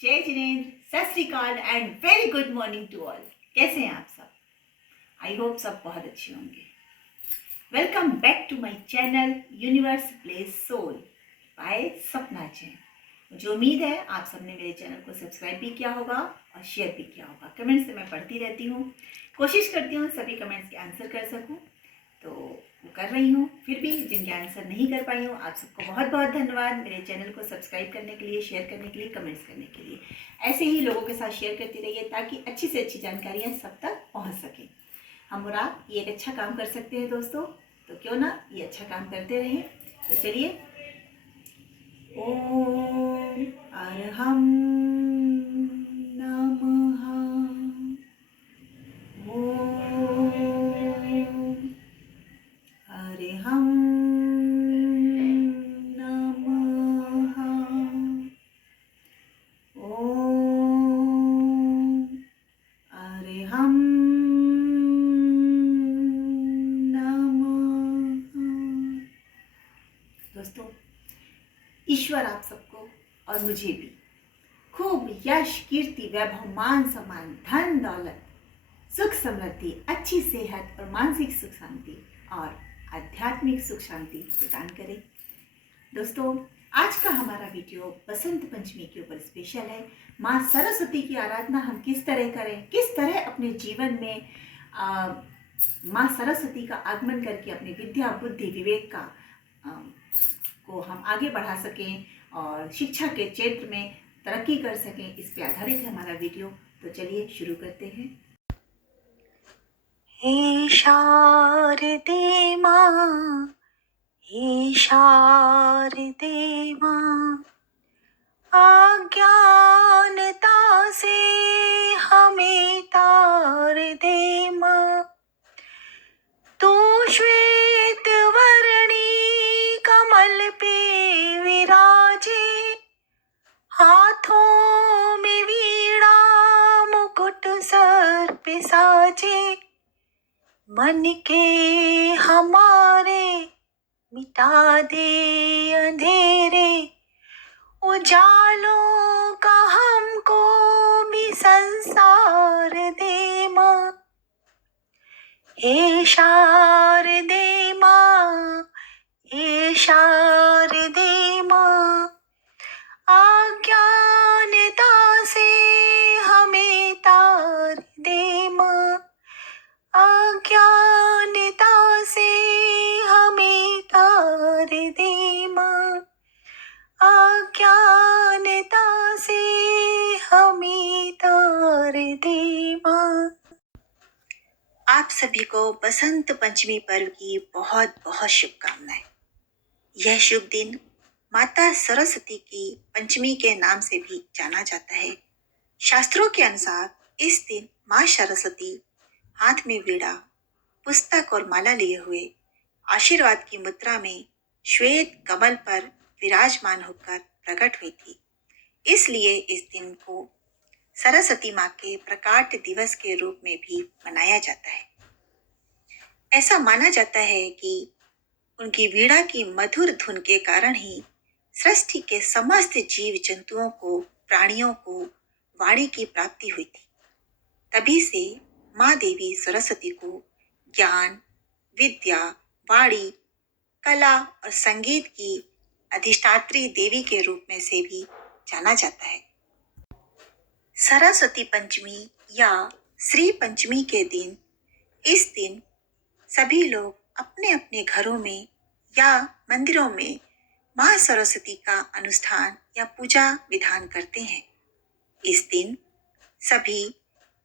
जय जिनेन्द्र, सत श्री अकाल and very good morning to all. कैसे हैं आप सब? आई होप सब बहुत अच्छे होंगे। Welcome back to my channel universe place soul by Sapna Jain. मुझे उम्मीद है आप सबने मेरे चैनल को सब्सक्राइब भी किया होगा और शेयर भी किया होगा। कमेंट्स से मैं पढ़ती रहती हूँ, कोशिश करती हूँ सभी कमेंट्स के आंसर कर सकूँ, तो वो कर रही हूँ। फिर भी जिनके आंसर नहीं कर पाई हूँ, आप सबको बहुत बहुत धन्यवाद मेरे चैनल को सब्सक्राइब करने के लिए, शेयर करने के लिए, कमेंट्स करने के लिए। ऐसे ही लोगों के साथ शेयर करती रहिए ताकि अच्छी से अच्छी जानकारियाँ सब तक पहुँच सकें। हम और आप ये एक अच्छा काम कर सकते हैं दोस्तों, तो क्यों ना ये अच्छा काम करते रहें। तो चलिए, ओम अरहम नमः। ओम अरहम नमः। ओम अरहम नमः। दोस्तों, ईश्वर आप सबको और मुझे भी खूब यश, कीर्ति, वैभव, मान, सम्मान, धन दौलत, सुख समृद्धि, अच्छी सेहत और मानसिक सुख शांति और आध्यात्मिक सुख शांति प्रदान करे। दोस्तों, आज का हमारा वीडियो बसंत पंचमी के ऊपर स्पेशल है। माँ सरस्वती की आराधना हम किस तरह करें, किस तरह अपने जीवन में माँ सरस्वती का आगमन करके अपने विद्या, बुद्धि, विवेक का को हम आगे बढ़ा सकें और शिक्षा के क्षेत्र में तरक्की कर सकें, इस पे आधारित है हमारा वीडियो। तो चलिए शुरू करते हैं। हे शारदे माँ, हे शारदे माँ, अज्ञानता से हमें तार दे माँ। तू श्वेत वर्णी कमल पे विराजे, हाथों में वीणा मुकुट सर पे साजे। मन के हमारे मिटा दे अंधेरे, उजालों का हमको भी संसार दे माँ। हे शारदे माँ, हे शारदे माँ, अज्ञानता से हमें तार दे माँ। अज्ञानता से हमें तार दे माँ। अज्ञानता से हमें तार दे माँ। आप सभी को बसंत पंचमी पर्व की बहुत बहुत शुभकामनाएं। यह शुभ दिन माता सरस्वती की पंचमी के नाम से भी जाना जाता है। शास्त्रों के अनुसार इस दिन माँ सरस्वती हाथ में वीणा, पुस्तक और माला लिए हुए आशीर्वाद की मुद्रा में श्वेत कमल पर विराजमान होकर प्रकट हुई थी। इसलिए इस दिन को सरस्वती माँ के प्रकाट दिवस के रूप में भी मनाया जाता है। ऐसा माना जाता है कि उनकी वीणा की मधुर धुन के कारण ही सृष्टि के समस्त जीव जंतुओं को, प्राणियों को वाणी की प्राप्ति हुई थी। तभी से माँ देवी सरस्वती को ज्ञान, विद्या, वाणी, कला और संगीत की अधिष्ठात्री देवी के रूप में से भी जाना जाता है। सरस्वती पंचमी या श्री पंचमी के दिन, इस दिन सभी लोग अपने अपने घरों में या मंदिरों में माँ सरस्वती का अनुष्ठान या पूजा विधान करते हैं। इस दिन सभी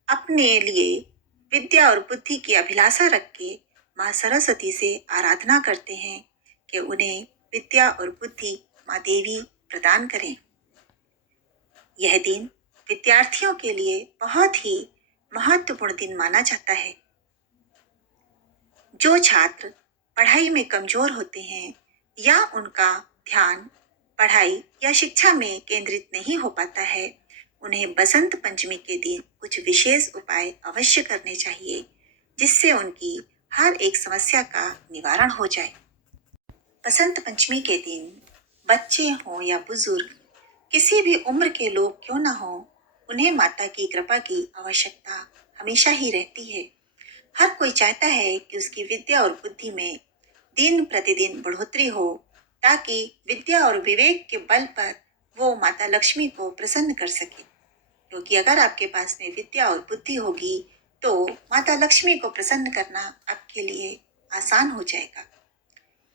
अपने लिए विद्या और बुद्धि की अभिलाषा रख के माँ सरस्वती से आराधना करते हैं कि उन्हें विद्या और बुद्धि माँ देवी प्रदान करें। यह दिन विद्यार्थियों के लिए बहुत ही महत्वपूर्ण दिन माना जाता है। जो छात्र पढ़ाई में कमजोर होते हैं या उनका ध्यान पढ़ाई या शिक्षा में केंद्रित नहीं हो पाता है, उन्हें बसंत पंचमी के दिन कुछ विशेष उपाय अवश्य करने चाहिए, जिससे उनकी हर एक समस्या का निवारण हो जाए। बसंत पंचमी के दिन बच्चे हों या बुजुर्ग, किसी भी उम्र के लोग क्यों ना हो, उन्हें माता की कृपा की आवश्यकता हमेशा ही रहती है। हर कोई चाहता है कि उसकी विद्या और बुद्धि में दिन प्रतिदिन बढ़ोतरी हो, ताकि विद्या और विवेक के बल पर वो माता लक्ष्मी को प्रसन्न कर सके। क्योंकि अगर आपके पास में विद्या और बुद्धि होगी, तो माता लक्ष्मी को प्रसन्न करना आपके लिए आसान हो जाएगा।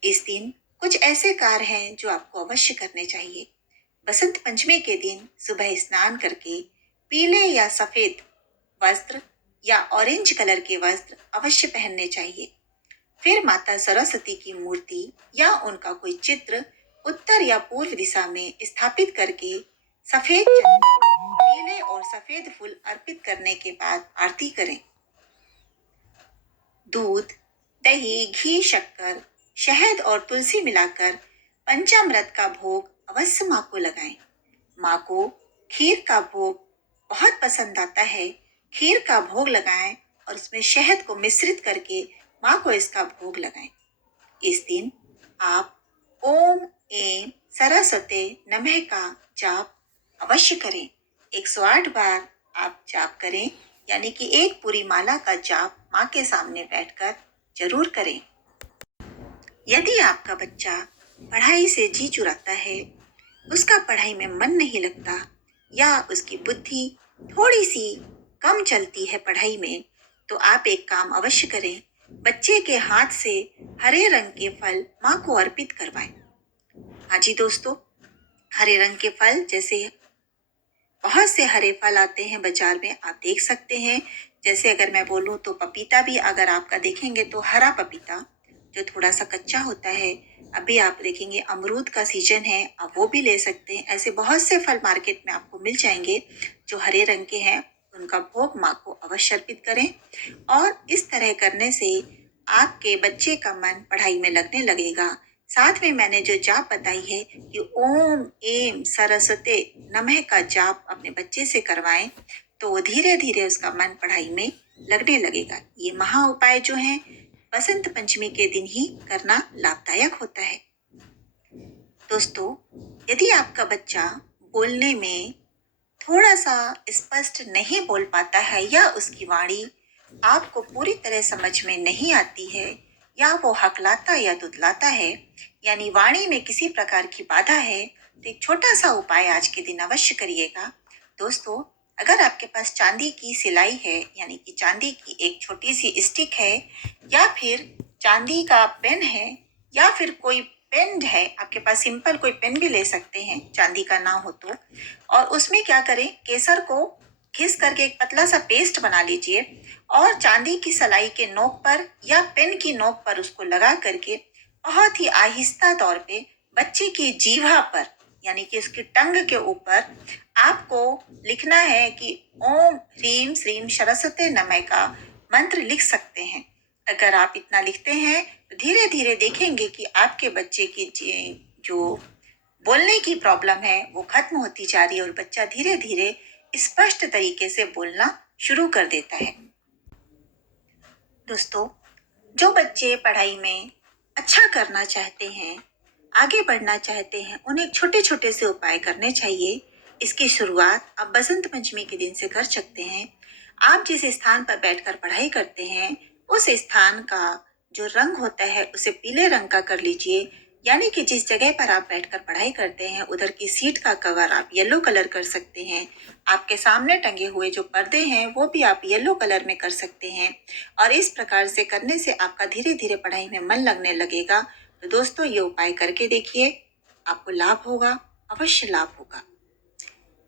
इस दिन कुछ ऐसे कार्य हैं जो आपको अवश्य करने चाहिए। बसंत पंचमी के दिन सुबह स्नान करके पीले या सफेद वस्त्र या ऑरेंज कलर के वस्त्र अवश्य पहनने चाहिए। फिर माता सरस्वती की मूर्ति या उनका कोई चित्र उत्तर या पूर्व दिशा में स्थापित करके सफेद चंदन, पीले और सफेद फूल अर्पित करने के बाद आरती करें। दूध, दही, घी, शक्कर, शहद और तुलसी मिलाकर पंचामृत का भोग अवश्य माँ को लगाएं। माँ को खीर का भोग बहुत पसंद आता है। खीर का भोग लगाएं और उसमें शहद को मिश्रित करके माँ को इसका भोग लगाएं। इस दिन आप ओम एम सरस्वते नमः का जाप अवश्य करें। 108 बार आप जाप करें, यानी कि एक पूरी माला का जाप माँ के सामने बैठकर जरूर करें। यदि आपका बच्चा पढ़ाई से जी चुराता है, उसका पढ़ाई में मन नहीं लगता या उसकी बुद्धि थोड़ी सी कम चलती है पढ़ाई में, तो आप एक काम अवश्य करें। बच्चे के हाथ से हरे रंग के फल माँ को अर्पित करवाएं। हाँ जी दोस्तों, हरे रंग के फल जैसे बहुत से हरे फल आते हैं बाजार में, आप देख सकते हैं। जैसे अगर मैं बोलूं तो पपीता भी अगर आपका देखेंगे तो हरा पपीता जो थोड़ा सा कच्चा होता है। अभी आप देखेंगे अमरूद का सीजन है, आप वो भी ले सकते हैं। ऐसे बहुत से फल मार्केट में आपको मिल जाएंगे जो हरे रंग के हैं। उनका भोग माँ को अवश्य अर्पित करें और इस तरह करने से आपके बच्चे का मन पढ़ाई में लगने लगेगा। साथ में मैंने जो जाप बताई है कि ओम एम सरस्वते नमः का जाप अपने बच्चे से करवाएं, तो वो धीरे धीरे उसका मन पढ़ाई में लगने लगेगा। ये महा उपाय जो है बसंत पंचमी के दिन ही करना लाभदायक होता है। दोस्तों, यदि आपका बच्चा बोलने में थोड़ा सा स्पष्ट नहीं बोल पाता है या उसकी वाणी आपको पूरी तरह समझ में नहीं आती है या वो हकलाता या दुतलाता है, यानी वाणी में किसी प्रकार की बाधा है, तो एक छोटा सा उपाय आज के दिन अवश्य करिएगा। दोस्तों, अगर आपके पास चांदी की सिलाई है, यानी कि चांदी की एक छोटी सी स्टिक है या फिर चांदी का पेन है या फिर कोई पेन है आपके पास, सिंपल कोई पेन भी ले सकते हैं चांदी का ना हो तो। और उसमें क्या करें, केसर को घिस करके एक पतला सा पेस्ट बना लीजिए और चांदी की सलाई के नोक पर या पेन की नोक पर उसको लगा करके बहुत ही आहिस्ता तौर पे बच्चे की जीभा पर, यानी कि उसकी टंग के ऊपर आपको लिखना है कि ओम ह्रीम श्रीम सरस्वती नमः का मंत्र लिख सकते हैं। अगर आप इतना लिखते हैं तो धीरे धीरे देखेंगे कि आपके बच्चे की जो बोलने की प्रॉब्लम है वो खत्म होती जा रही है और बच्चा धीरे धीरे स्पष्ट तरीके से बोलना शुरू कर देता है। दोस्तों, जो बच्चे पढ़ाई में अच्छा करना चाहते हैं, आगे बढ़ना चाहते हैं, उन्हें छोटे छोटे से उपाय करने चाहिए। इसकी शुरुआत आप बसंत पंचमी के दिन से कर सकते हैं। आप जिस स्थान पर बैठकर पढ़ाई करते हैं, उस स्थान का जो रंग होता है उसे पीले रंग का कर लीजिए, यानी कि जिस जगह पर आप बैठकर पढ़ाई करते हैं उधर की सीट का कवर आप येलो कलर कर सकते हैं। आपके सामने टंगे हुए जो पर्दे हैं वो भी आप येलो कलर में कर सकते हैं और इस प्रकार से करने से आपका धीरे धीरे पढ़ाई में मन लगने लगेगा। तो दोस्तों, ये उपाय करके देखिए, आपको लाभ होगा, अवश्य लाभ होगा।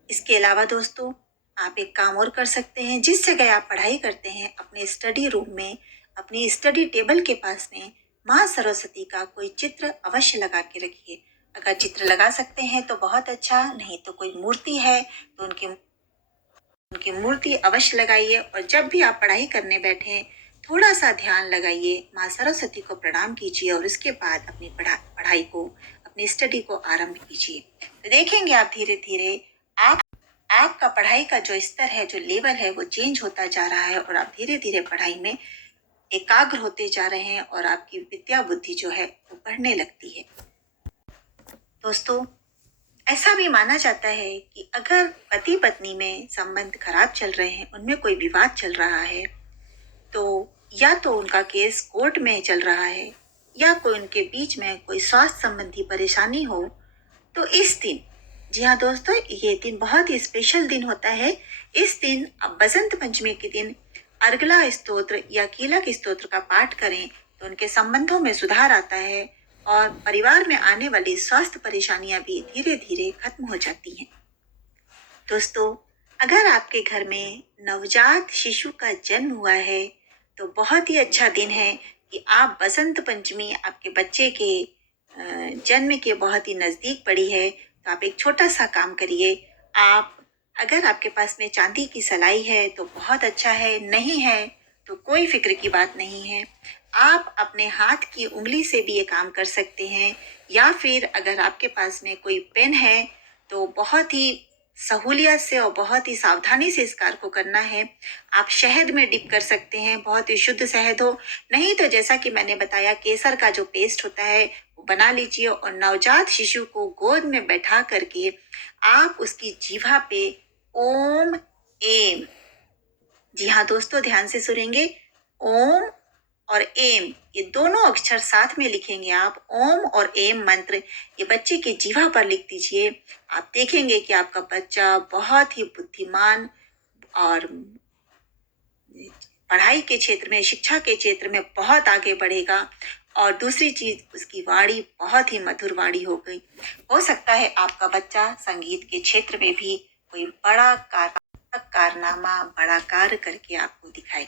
इसके अलावा दोस्तों, आप एक काम और कर सकते हैं। जिस जगह आप पढ़ाई करते हैं अपने स्टडी रूम में, अपनी स्टडी टेबल के पास में माँ सरस्वती का कोई चित्र अवश्य लगा के रखिए। अगर चित्र लगा सकते हैं तो बहुत अच्छा, नहीं तो कोई मूर्ति है तो उनकी उनकी मूर्ति अवश्य लगाइए और जब भी आप पढ़ाई करने बैठे थोड़ा सा ध्यान लगाइए, माँ सरस्वती को प्रणाम कीजिए और उसके बाद अपनी पढ़ाई को, अपनी स्टडी को आरंभ कीजिए। तो देखेंगे आप धीरे धीरे आपका पढ़ाई का जो स्तर है, जो लेवल है वो चेंज होता जा रहा है और आप धीरे धीरे पढ़ाई में एकाग्र होते जा रहे हैं और आपकी विद्या बुद्धि जो है वो बढ़ने लगती है। दोस्तों, ऐसा भी माना जाता है कि अगर पति पत्नी में संबंध खराब चल रहे हैं, उनमें कोई विवाद चल रहा है, तो या तो उनका केस कोर्ट में चल रहा है या कोई उनके बीच में कोई स्वास्थ्य संबंधी परेशानी हो, तो इस दिन, जी हाँ दोस्तों, ये दिन बहुत ही स्पेशल दिन होता है। इस दिन अब बसंत पंचमी के दिन अर्गला स्तोत्र या कीलक स्तोत्र का पाठ करें तो उनके संबंधों में सुधार आता है और परिवार में आने वाली स्वास्थ्य परेशानियां भी धीरे धीरे खत्म हो जाती हैं। दोस्तों, अगर आपके घर में नवजात शिशु का जन्म हुआ है तो बहुत ही अच्छा दिन है कि आप बसंत पंचमी आपके बच्चे के जन्म के बहुत ही नज़दीक पड़ी है, तो आप एक छोटा सा काम करिए। आप, अगर आपके पास में चांदी की सलाई है तो बहुत अच्छा है, नहीं है तो कोई फिक्र की बात नहीं है। आप अपने हाथ की उंगली से भी ये काम कर सकते हैं, या फिर अगर आपके पास में कोई पेन है तो बहुत ही सहूलियत से और बहुत ही सावधानी से इस कार्य को करना है। आप शहद में डिप कर सकते हैं, बहुत ही शुद्ध शहद हो, नहीं तो जैसा कि मैंने बताया केसर का जो पेस्ट होता है वो बना लीजिए और नवजात शिशु को गोद में बैठा करके आप उसकी जीभा पे ओम एम, जी हाँ दोस्तों, ध्यान से सुनेंगे, ओम और एम, ये दोनों अक्षर साथ में लिखेंगे आप, ओम और एम मंत्र ये बच्चे की जीवा पर लिख दीजिए। आप देखेंगे कि आपका बच्चा बहुत ही बुद्धिमान और पढ़ाई के क्षेत्र में, शिक्षा के क्षेत्र में बहुत आगे बढ़ेगा। और दूसरी चीज, उसकी वाणी बहुत ही मधुर वाणी हो गई। हो सकता है आपका बच्चा संगीत के क्षेत्र में भी कोई बड़ा कारनामा, बड़ा कार्य करके आपको दिखाए।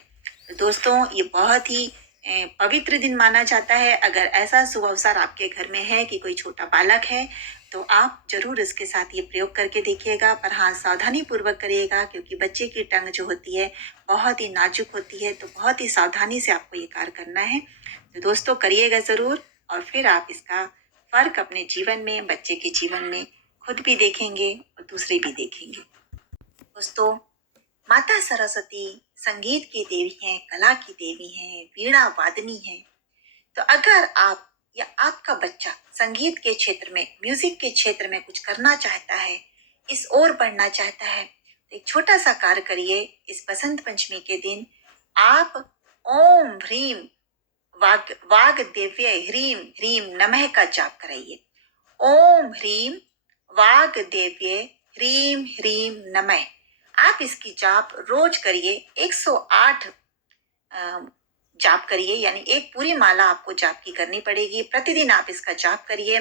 तो दोस्तों, ये बहुत ही पवित्र दिन माना जाता है। अगर ऐसा शुभ अवसर आपके घर में है कि कोई छोटा बालक है तो आप जरूर इसके साथ ये प्रयोग करके देखिएगा, पर हाँ, सावधानी पूर्वक करिएगा, क्योंकि बच्चे की टंग जो होती है बहुत ही नाजुक होती है, तो बहुत ही सावधानी से आपको ये कार्य करना है। तो दोस्तों, करिएगा जरूर और फिर आप इसका फर्क अपने जीवन में, बच्चे के जीवन में खुद भी देखेंगे और दूसरे भी देखेंगे। दोस्तों, माता सरस्वती संगीत की देवी हैं, कला की देवी हैं, वीणा वादनी है। तो अगर आप या आपका बच्चा संगीत के क्षेत्र में, म्यूजिक के क्षेत्र में कुछ करना चाहता है, इस ओर बढ़ना चाहता है, तो एक छोटा सा कार्य करिए। इस बसंत पंचमी के दिन आप ओम ह्रीम वाग वाग दिव्य ह्रीम ह्रीम नमः का जाप कराइए। ओम ह्रीम वाग दिव्य ह्रीम ह्रीम नमः। आप इसकी जाप रोज करिए, 108 जाप करिए, यानी एक पूरी माला आपको जाप की करनी पड़ेगी। प्रतिदिन आप इसका जाप करिए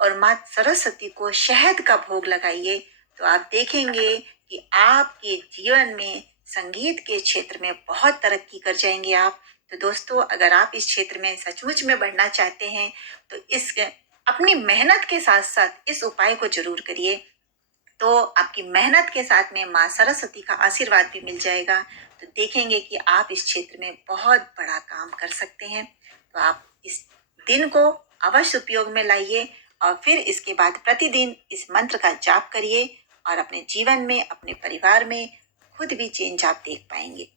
और माँ सरस्वती को शहद का भोग लगाइए, तो आप देखेंगे कि आपके जीवन में संगीत के क्षेत्र में बहुत तरक्की कर जाएंगे आप। तो दोस्तों, अगर आप इस क्षेत्र में सचमुच में बढ़ना चाहते हैं तो इस अपनी मेहनत के साथ साथ इस उपाय को जरूर करिए, तो आपकी मेहनत के साथ में माँ सरस्वती का आशीर्वाद भी मिल जाएगा। तो देखेंगे कि आप इस क्षेत्र में बहुत बड़ा काम कर सकते हैं। तो आप इस दिन को अवश्य उपयोग में लाइए और फिर इसके बाद प्रतिदिन इस मंत्र का जाप करिए और अपने जीवन में, अपने परिवार में खुद भी चेंज आप देख पाएंगे।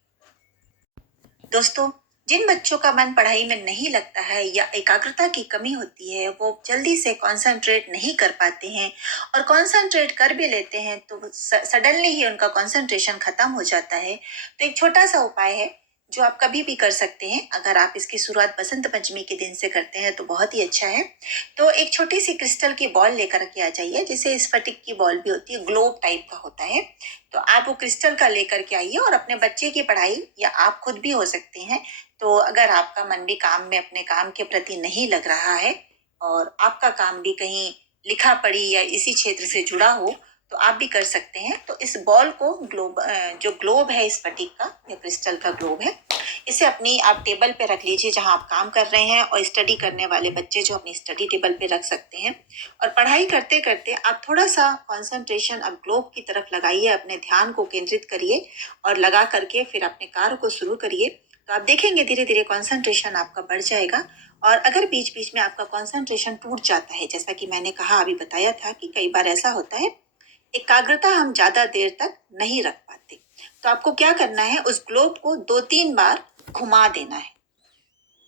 दोस्तों, जिन बच्चों का मन पढ़ाई में नहीं लगता है या एकाग्रता की कमी होती है, वो जल्दी से कंसंट्रेट नहीं कर पाते हैं और कंसंट्रेट कर भी लेते हैं तो सडनली ही उनका कंसंट्रेशन खत्म हो जाता है। तो एक छोटा सा उपाय है जो आप कभी भी कर सकते हैं। अगर आप इसकी शुरुआत बसंत पंचमी के दिन से करते हैं तो बहुत ही अच्छा है। तो एक छोटी सी क्रिस्टल की बॉल लेकर के आ जाइए, जिसे स्फटिक की बॉल भी होती है, ग्लोब टाइप का होता है। तो आप वो क्रिस्टल का लेकर के आइए और अपने बच्चे की पढ़ाई, या आप खुद भी हो सकते हैं, तो अगर आपका मन भी काम में, अपने काम के प्रति नहीं लग रहा है और आपका काम भी कहीं लिखा पढ़ी या इसी क्षेत्र से जुड़ा हो, तो आप भी कर सकते हैं। तो इस बॉल को जो ग्लोब है स्फटिक का या क्रिस्टल का ग्लोब है, इसे अपनी आप टेबल पे रख लीजिए जहां आप काम कर रहे हैं, और स्टडी करने वाले बच्चे जो अपनी स्टडी टेबल पे रख सकते हैं। और पढ़ाई करते करते आप थोड़ा सा कंसंट्रेशन अब ग्लोब की तरफ लगाइए, अपने ध्यान को केंद्रित करिए और लगा करके फिर अपने कार्य को शुरू करिए। तो आप देखेंगे धीरे धीरे कंसंट्रेशन आपका बढ़ जाएगा। और अगर बीच बीच में आपका कंसंट्रेशन टूट जाता है, जैसा कि मैंने कहा, अभी बताया था कि कई बार ऐसा होता है, एकाग्रता हम ज्यादा देर तक नहीं रख पाते, तो आपको क्या करना है, उस ग्लोब को 2-3 बार घुमा देना है।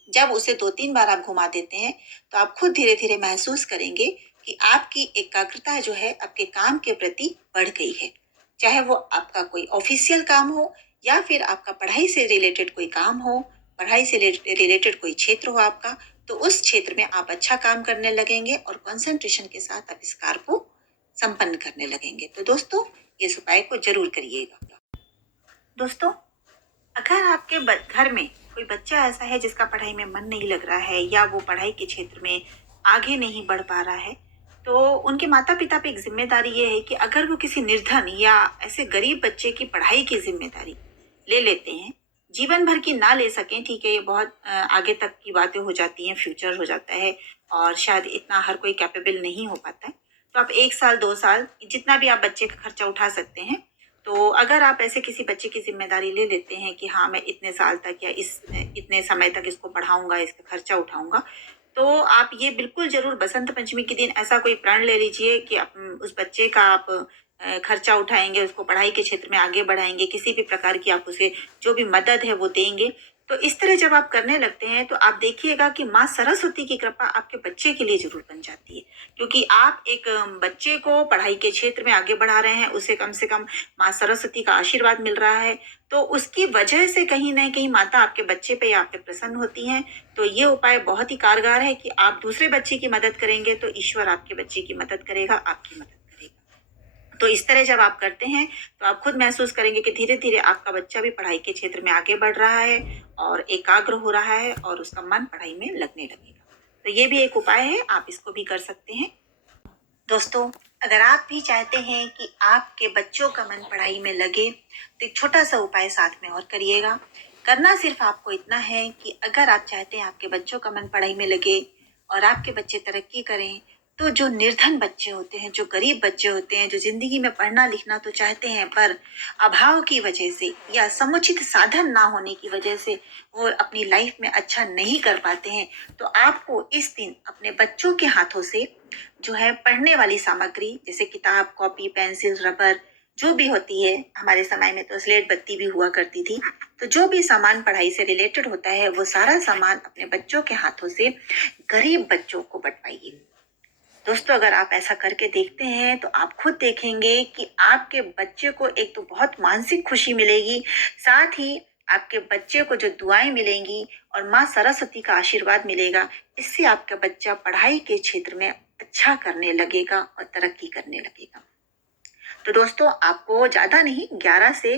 जब उसे 2-3 बार आप घुमा देते हैं तो आप खुद धीरे धीरे महसूस करेंगे कि आपकी एकाग्रता जो है आपके काम के प्रति बढ़ गई है। चाहे वो आपका कोई ऑफिशियल काम हो या फिर आपका पढ़ाई से रिलेटेड कोई काम हो, पढ़ाई से रिलेटेड कोई क्षेत्र हो आपका, तो उस क्षेत्र में आप अच्छा काम करने लगेंगे और कंसंट्रेशन के साथ आप इस कार्य को संपन्न करने लगेंगे। तो दोस्तों, इस उपाय को जरूर करिएगा। दोस्तों, अगर आपके घर में कोई बच्चा ऐसा है जिसका पढ़ाई में मन नहीं लग रहा है या वो पढ़ाई के क्षेत्र में आगे नहीं बढ़ पा रहा है, तो उनके माता पिता पे एक जिम्मेदारी ये है कि अगर वो किसी निर्धन या ऐसे गरीब बच्चे की पढ़ाई की जिम्मेदारी ले लेते हैं, जीवन भर की ना ले सकें, ठीक है, ये बहुत आगे तक की बातें हो जाती हैं, फ्यूचर हो जाता है और शायद इतना हर कोई कैपेबल नहीं हो पाता है, तो आप 1 साल 2 साल जितना भी आप बच्चे का खर्चा उठा सकते हैं, तो अगर आप ऐसे किसी बच्चे की जिम्मेदारी ले लेते हैं कि हाँ, मैं इतने साल तक या इतने समय तक इसको पढ़ाऊंगा, इसका खर्चा उठाऊंगा, तो आप ये बिल्कुल जरूर बसंत पंचमी के दिन ऐसा कोई प्रण ले लीजिए कि आप उस बच्चे का आप खर्चा उठाएंगे, उसको पढ़ाई के क्षेत्र में आगे बढ़ाएंगे, किसी भी प्रकार की आप उसे जो भी मदद है वो देंगे। तो इस तरह जब आप करने लगते हैं तो आप देखिएगा कि माँ सरस्वती की कृपा आपके बच्चे के लिए जरूर बन जाती है, क्योंकि आप एक बच्चे को पढ़ाई के क्षेत्र में आगे बढ़ा रहे हैं, उसे कम से कम माँ सरस्वती का आशीर्वाद मिल रहा है, तो उसकी वजह से कहीं ना कहीं माता आपके बच्चे पे या आप पे प्रसन्न होती हैं। तो ये उपाय बहुत ही कारगर है कि आप दूसरे बच्चे की मदद करेंगे तो ईश्वर आपके बच्चे की मदद करेगा, आपकी मदद करेगा। तो इस तरह जब आप करते हैं तो आप खुद महसूस करेंगे कि धीरे धीरे आपका बच्चा भी पढ़ाई के क्षेत्र में आगे बढ़ रहा है और एकाग्र हो रहा है और उसका मन पढ़ाई में लगने लगेगा। तो ये भी एक उपाय है, आप इसको भी कर सकते हैं। दोस्तों, अगर आप भी चाहते हैं कि आपके बच्चों का मन पढ़ाई में लगे, तो एक छोटा सा उपाय साथ में और करिएगा। करना सिर्फ आपको इतना है कि अगर आप चाहते हैं आपके बच्चों का मन पढ़ाई में लगे और आपके बच्चे तरक्की करें, तो जो निर्धन बच्चे होते हैं, जो गरीब बच्चे होते हैं, जो जिंदगी में पढ़ना लिखना तो चाहते हैं पर अभाव की वजह से या समुचित साधन ना होने की वजह से वो अपनी लाइफ में अच्छा नहीं कर पाते हैं, तो आपको इस दिन अपने बच्चों के हाथों से जो है पढ़ने वाली सामग्री, जैसे किताब, कॉपी, पेंसिल, रबर, जो भी होती है, हमारे समय में तो स्लेट बत्ती भी हुआ करती थी, तो जो भी सामान पढ़ाई से रिलेटेड होता है वो सारा सामान अपने बच्चों के हाथों से गरीब बच्चों को बंटवाइए। दोस्तों, अगर आप ऐसा करके देखते हैं तो आप खुद देखेंगे कि आपके बच्चे को एक तो बहुत मानसिक खुशी मिलेगी, साथ ही आपके बच्चे को जो दुआएं मिलेंगी और माँ सरस्वती का आशीर्वाद मिलेगा, इससे आपका बच्चा पढ़ाई के क्षेत्र में अच्छा करने लगेगा और तरक्की करने लगेगा। तो दोस्तों, आपको ज्यादा नहीं, 11 से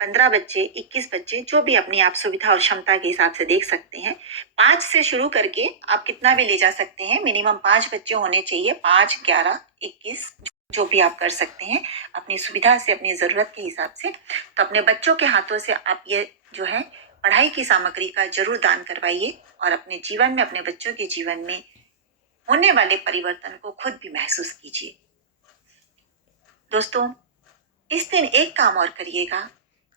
15 बच्चे, 21 बच्चे, जो भी अपनी आप सुविधा और क्षमता के हिसाब से देख सकते हैं, 5 से शुरू करके आप कितना भी ले जा सकते हैं, मिनिमम 5 बच्चे होने चाहिए, 5, 11, 21, जो भी आप कर सकते हैं अपनी सुविधा से, अपनी जरूरत के हिसाब से। तो अपने बच्चों के हाथों से आप ये जो है पढ़ाई की सामग्री का जरूर दान करवाइए और अपने जीवन में, अपने बच्चों के जीवन में होने वाले परिवर्तन को खुद भी महसूस कीजिए। दोस्तों, इस दिन एक काम और करिएगा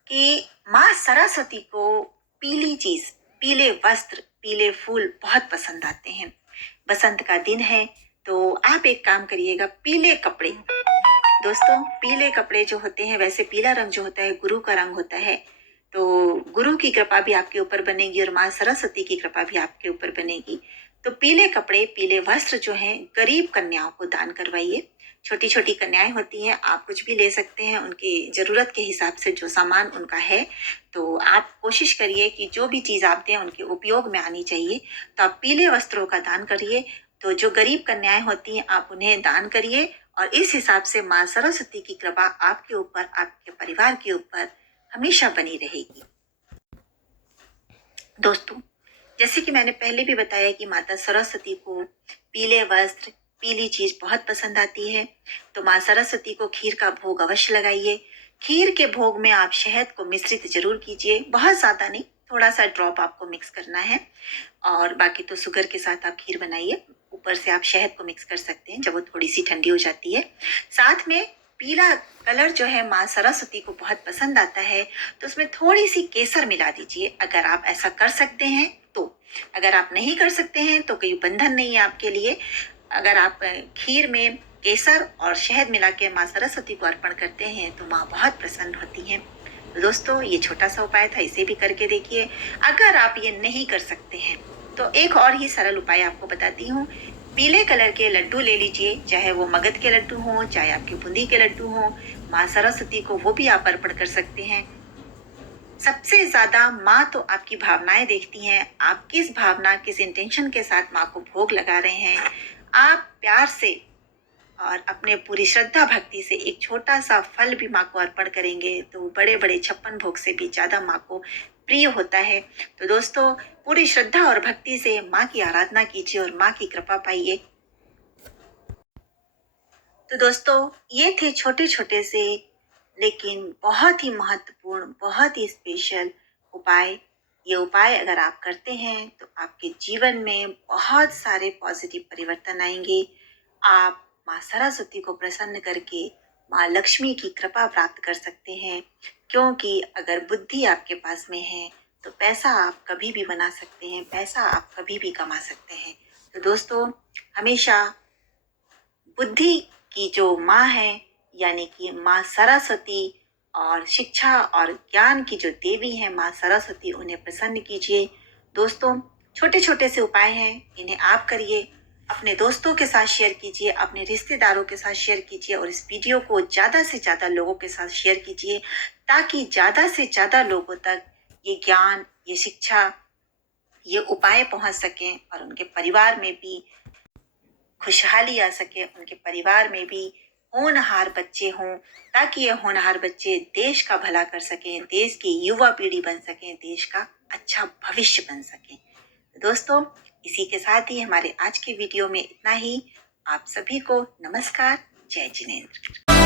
कि माँ सरस्वती को पीली चीज, पीले वस्त्र, पीले फूल बहुत पसंद आते हैं। बसंत का दिन है तो आप एक काम करिएगा, पीले कपड़े। दोस्तों, पीले कपड़े जो होते हैं, वैसे पीला रंग जो होता है गुरु का रंग होता है, तो गुरु की कृपा भी आपके ऊपर बनेगी और माँ सरस्वती की कृपा भी आपके ऊपर बनेगी। तो पीले कपड़े, पीले वस्त्र जो हैं गरीब कन्याओं को दान करवाइए। छोटी छोटी कन्याएं होती हैं, आप कुछ भी ले सकते हैं उनकी जरूरत के हिसाब से, जो सामान उनका है, तो आप कोशिश करिए कि जो भी चीज आप दें उनके उपयोग में आनी चाहिए। तो आप पीले वस्त्रों का दान करिए। तो जो गरीब कन्याएं होती हैं आप उन्हें दान करिए और इस हिसाब से माँ सरस्वती की कृपा आपके ऊपर, आपके परिवार के ऊपर हमेशा बनी रहेगी। दोस्तों, जैसे कि मैंने पहले भी बताया कि माता सरस्वती को पीले वस्त्र, पीली चीज बहुत पसंद आती है, तो माँ सरस्वती को खीर का भोग अवश्य लगाइए। खीर के भोग में आप शहद को मिश्रित जरूर कीजिए, बहुत ज्यादा नहीं, थोड़ा सा ड्रॉप आपको मिक्स करना है और बाकी तो शुगर के साथ आप खीर बनाइए। ऊपर से आप शहद को मिक्स कर सकते हैं जब वो थोड़ी सी ठंडी हो जाती है। साथ में पीला कलर जो है माँ सरस्वती को बहुत पसंद आता है, तो उसमें थोड़ी सी केसर मिला दीजिए, अगर आप ऐसा कर सकते हैं तो। अगर आप नहीं कर सकते हैं तो कोई बंधन नहीं है आपके लिए। अगर आप खीर में केसर और शहद मिला के माँ सरस्वती को अर्पण करते हैं तो माँ बहुत प्रसन्न होती हैं। तो दोस्तों, ये छोटा सा उपाय था, इसे भी करके देखिए। अगर आप ये नहीं कर सकते हैं तो एक और ही सरल उपाय आपको बताती हूँ पीले कलर के लड्डू ले लीजिए, चाहे वो मगध के लड्डू हों, चाहे आपके बूंदी के लड्डू हों, माँ सरस्वती को वो भी आप अर्पण कर सकते हैं। सबसे ज़्यादा माँ तो आपकी भावनाएँ देखती हैं, आप किस भावना, किस इंटेंशन के साथ माँ को भोग लगा रहे हैं। आप प्यार से और अपने पूरी श्रद्धा भक्ति से एक छोटा-सा फल भी माँ को अर्पण करेंगे, तो बड़े-बड़े 56 भोग से भी ज़्यादा माँ को प्रिय होता है। तो दोस्तों, पूरी श्रद्धा और भक्ति से माँ की आराधना कीजिए और माँ की कृपा पाइए। तो दोस्तों, ये थे छोटे-छोटे से लेकिन बहुत ही महत्वपूर्ण, बहुत ही स्पेशल उपाय। ये उपाय अगर आप करते हैं तो आपके जीवन में बहुत सारे पॉजिटिव परिवर्तन आएँगे। आप माँ सरस्वती को प्रसन्न करके माँ लक्ष्मी की कृपा प्राप्त कर सकते हैं, क्योंकि अगर बुद्धि आपके पास में है, तो पैसा आप कभी भी बना सकते हैं, पैसा आप कभी भी कमा सकते हैं। तो दोस्तों, हमेशा बुद्धि की जो माँ है, यानी कि माँ सरस्वती, और शिक्षा और ज्ञान की जो देवी है माँ सरस्वती, उन्हें प्रसन्न कीजिए। दोस्तों, छोटे-छोटे से उपाय हैं, इन्हें आप करिए, अपने दोस्तों के साथ शेयर कीजिए, अपने रिश्तेदारों के साथ शेयर कीजिए और इस वीडियो को ज़्यादा से ज़्यादा लोगों के साथ शेयर कीजिए, ताकि ज़्यादा से ज़्यादा लोगों तक ये ज्ञान, ये शिक्षा, ये उपाय पहुँच सकें और उनके परिवार में भी खुशहाली आ सके, उनके परिवार में भी होनहार बच्चे हों, ताकि ये होनहार बच्चे देश का भला कर सकें, देश की युवा पीढ़ी बन सकें, देश का अच्छा भविष्य बन सकें। तो दोस्तों, इसी के साथ ही हमारे आज के वीडियो में इतना ही। आप सभी को नमस्कार। जय जिनेंद्र।